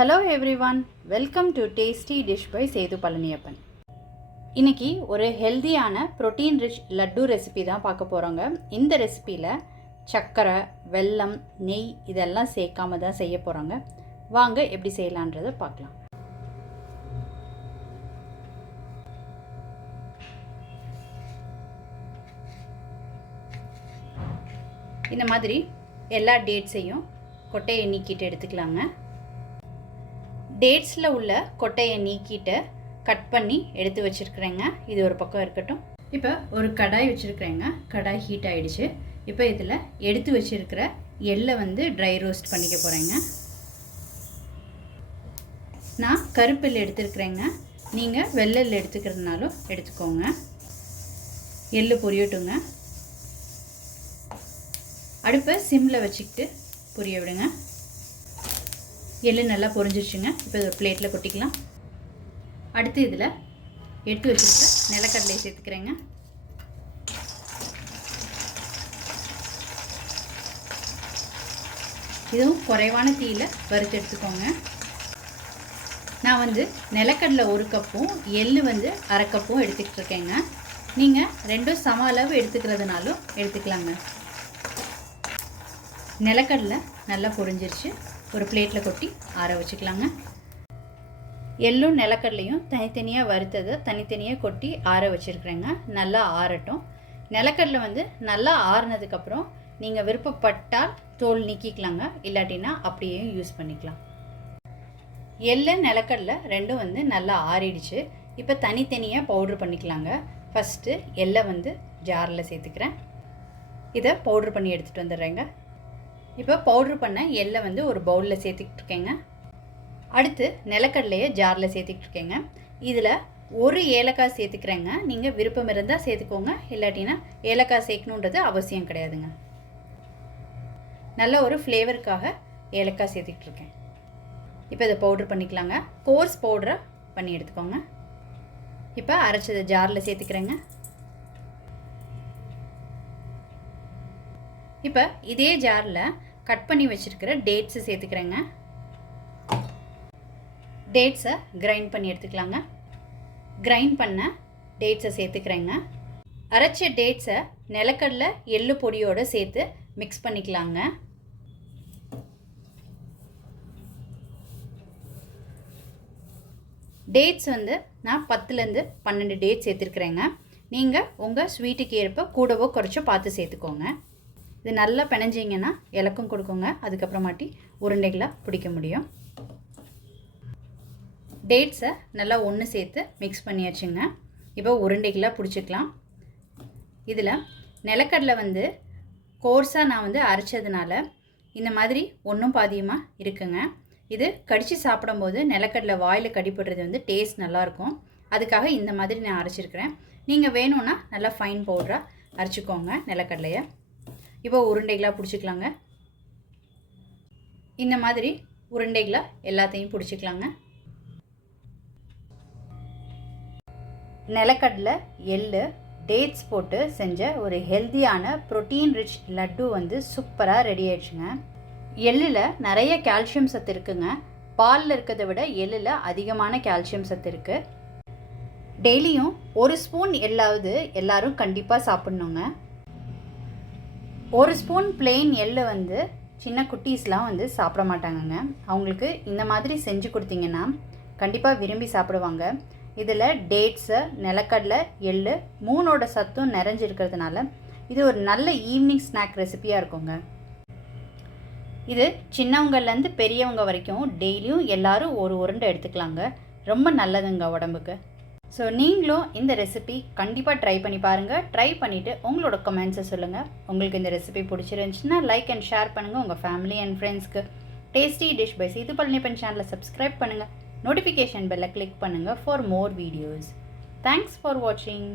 Hello everyone, welcome to Tasty Dish by Sethu Palaniyappan. இன்னைக்கு ஒரு ஹெல்தியான புரோட்டீன் ரிச் லட்டு ரெசிபி தான் பார்க்க போகிறோங்க. இந்த ரெசிபியில் சர்க்கரை, வெல்லம், நெய் இதெல்லாம் சேர்க்காம தான் செய்ய போகிறோங்க. வாங்க எப்படி செய்யலான்றதை பார்க்கலாம். இந்த மாதிரி எல்லா டேட்ஸையும் கொட்டையை நீக்கிட்டு எடுத்துக்கலாங்க. டேட்ஸில் உள்ள கொட்டையை நீக்கிட்டு கட் பண்ணி எடுத்து வச்சுருக்குறேங்க. இது ஒரு பக்கம் இருக்கட்டும். இப்போ ஒரு கடாய் வச்சுருக்குறேங்க. கடாய் ஹீட் ஆகிடுச்சு. இப்போ இதில் எடுத்து வச்சுருக்கிற எள்ளை ட்ரை ரோஸ்ட் பண்ணிக்க போகிறேங்க. நான் கருப்பில் எடுத்துருக்குறேங்க. நீங்கள் வெள்ளெல் எடுத்துக்கிறதுனாலும் எடுத்துக்கோங்க. எள்ளு பொரியட்டுங்க. அடுப்பை சிம்மில் வச்சுக்கிட்டு பொரிய விடுங்க. எள்ளு நல்லா பொரிஞ்சிருச்சுங்க. இப்போ ஒரு பிளேட்டில் கொட்டிக்கலாம். அடுத்து இதில் எடுத்து வச்சுருக்க நிலக்கடலையை சேர்த்துக்கிறேங்க. இதுவும் குறைவான தீயில் வறுத்து எடுத்துக்கோங்க. நான் நிலக்கடலை 1 கப்பும் எள்ளு 1/2 கப்பும் எடுத்துக்கிட்டு இருக்கேங்க. நீங்கள் ரெண்டும் சம அளவு எடுத்துக்கிறதுனாலும் எடுத்துக்கலாங்க. நிலக்கடலை நல்லா பொரிஞ்சிருச்சு. ஒரு பிளேட்டில் கொட்டி ஆற வச்சுக்கலாங்க. எள்ளும் நிலக்கடலையும் தனித்தனியாக வறுத்ததை தனித்தனியாக கொட்டி ஆற வச்சுருக்குறேங்க. நல்லா ஆறட்டும். நிலக்கடலை நல்லா ஆறுனதுக்கப்புறம் நீங்கள் விருப்பப்பட்டால் தோல் நீக்கிக்கலாங்க. இல்லாட்டினா அப்படியே யூஸ் பண்ணிக்கலாம். எள்ளு நிலக்கடலை ரெண்டும் நல்லா ஆறிடுச்சு. இப்போ தனித்தனியாக பவுட்ரு பண்ணிக்கலாங்க. ஃபஸ்ட்டு எள்ளை ஜாரில் சேர்த்துக்கிறேன். இதை பவுட்ரு பண்ணி எடுத்துகிட்டு வந்துடுறேங்க. இப்போ பவுட்ரு பண்ண எள்ளை ஒரு பவுலில் சேர்த்துக்கிட்டு இருக்கேங்க. அடுத்து நிலக்கடலையை ஜாரில் சேர்த்துக்கிட்டு இருக்கேங்க. இதில் ஒரு ஏலக்காய் சேர்த்துக்கிறேங்க. நீங்கள் விருப்பம் இருந்தால் சேர்த்துக்கோங்க. இல்லாட்டினா ஏலக்காய் சேர்க்கணுன்றது அவசியம் கிடையாதுங்க. நல்ல ஒரு ஃப்ளேவருக்காக ஏலக்காய் சேர்த்துக்கிட்டு இருக்கேன். இப்போ இதை பவுட்ரு பண்ணிக்கலாங்க. கோர்ஸ் பவுட்ரை பண்ணி எடுத்துக்கோங்க. இப்போ அரைச்சதை ஜாரில் சேர்த்துக்கிறேங்க. இப்போ இதே ஜாரில் கட் பண்ணி வச்சுருக்கிற டேட்ஸை சேர்த்துக்கிறேங்க. டேட்ஸை கிரைண்ட் பண்ணி எடுத்துக்கலாங்க. கிரைண்ட் பண்ண டேட்ஸை சேர்த்துக்கிறேங்க. அரைச்ச டேட்ஸை நிலக்கடலை எள்ளு பொடியோடு சேர்த்து மிக்ஸ் பண்ணிக்கலாங்க. டேட்ஸ் நான் 10லேருந்து 12 டேட்ஸ் சேர்த்துருக்குறேங்க. நீங்கள் உங்கள் ஸ்வீட்டுக்கு ஏற்ப கூடவோ குறைச்சோ பார்த்து சேர்த்துக்கோங்க. இது நல்லா பிணைஞ்சிங்கன்னா இலக்கம் கொடுக்குங்க. அதுக்கப்புறமாட்டி உருண்டைகளாக பிடிக்க முடியும். டேட்ஸை நல்லா ஒன்று சேர்த்து மிக்ஸ் பண்ணியாச்சுங்க. இப்போ உருண்டைகளாக பிடிச்சிக்கலாம். இதில் நிலக்கடலை கோர்ஸாக நான் அரைச்சதுனால இந்த மாதிரி ஒன்றும் பாதியமாக இருக்குங்க. இது கடித்து சாப்பிடும்போது நிலக்கடலை வாயில் கடிப்படுறது டேஸ்ட் நல்லாயிருக்கும். அதுக்காக இந்த மாதிரி நான் அரைச்சிருக்கிறேன். நீங்கள் வேணும்னா நல்லா ஃபைன் பவுடராக அரைச்சிக்கோங்க நிலக்கடலையை. இப்போ உருண்டைகளாக பிடிச்சிக்கலாங்க. இந்த மாதிரி உருண்டைகளாக எல்லாத்தையும் பிடிச்சிக்கலாங்க. நிலக்கடலை, எள்ளு, டேட்ஸ் போட்டு செஞ்ச ஒரு ஹெல்த்தியான ப்ரோட்டீன் ரிச் லட்டு சூப்பராக ரெடி ஆயிடுச்சுங்க. எள்ளில் நிறைய கால்சியம் சத்து இருக்குங்க. பாலில் இருக்கிறத விட எள்ளில் அதிகமான கால்சியம் சத்து இருக்குது. டெய்லியும் 1 ஸ்பூன் எள்ளாவது எல்லாரும் கண்டிப்பாக சாப்பிட்ணுங்க. 1 ஸ்பூன் பிளெயின் எள்ளு சின்ன குட்டீஸ்லாம் சாப்பிட மாட்டாங்கங்க. அவங்களுக்கு இந்த மாதிரி செஞ்சு கொடுத்தீங்கன்னா கண்டிப்பாக விரும்பி சாப்பிடுவாங்க. இதில் டேட்ஸு, நிலக்கடலை, எள்ளு 3ஓட சத்தும் நிறைஞ்சிருக்கிறதுனால இது ஒரு நல்ல ஈவினிங் ஸ்நாக் ரெசிபியாக இருக்குங்க. இது சின்னவங்கள்லேருந்து பெரியவங்க வரைக்கும் டெய்லியும் எல்லோரும் ஒரு உருண்டை எடுத்துக்கலாங்க. ரொம்ப நல்லதுங்க உடம்புக்கு. ஸோ நீங்களும் இந்த ரெசிபி கண்டிப்பாக ட்ரை பண்ணி பாருங்கள். ட்ரை பண்ணிவிட்டு உங்களோட கமெண்ட்ஸை சொல்லுங்கள். உங்களுக்கு இந்த ரெசிபி பிடிச்சிருந்துச்சுன்னா லைக் அண்ட் ஷேர் பண்ணுங்கள். உங்கள் ஃபேமிலி அண்ட் ஃப்ரெண்ட்ஸ்க்கு. Tasty dish by Sethu Palaniappan சேனலை சப்ஸ்கிரைப் பண்ணுங்கள். நோட்டிஃபிகேஷன் பெல்லை கிளிக் பண்ணுங்கள் for more videos. Thanks for வாட்சிங்.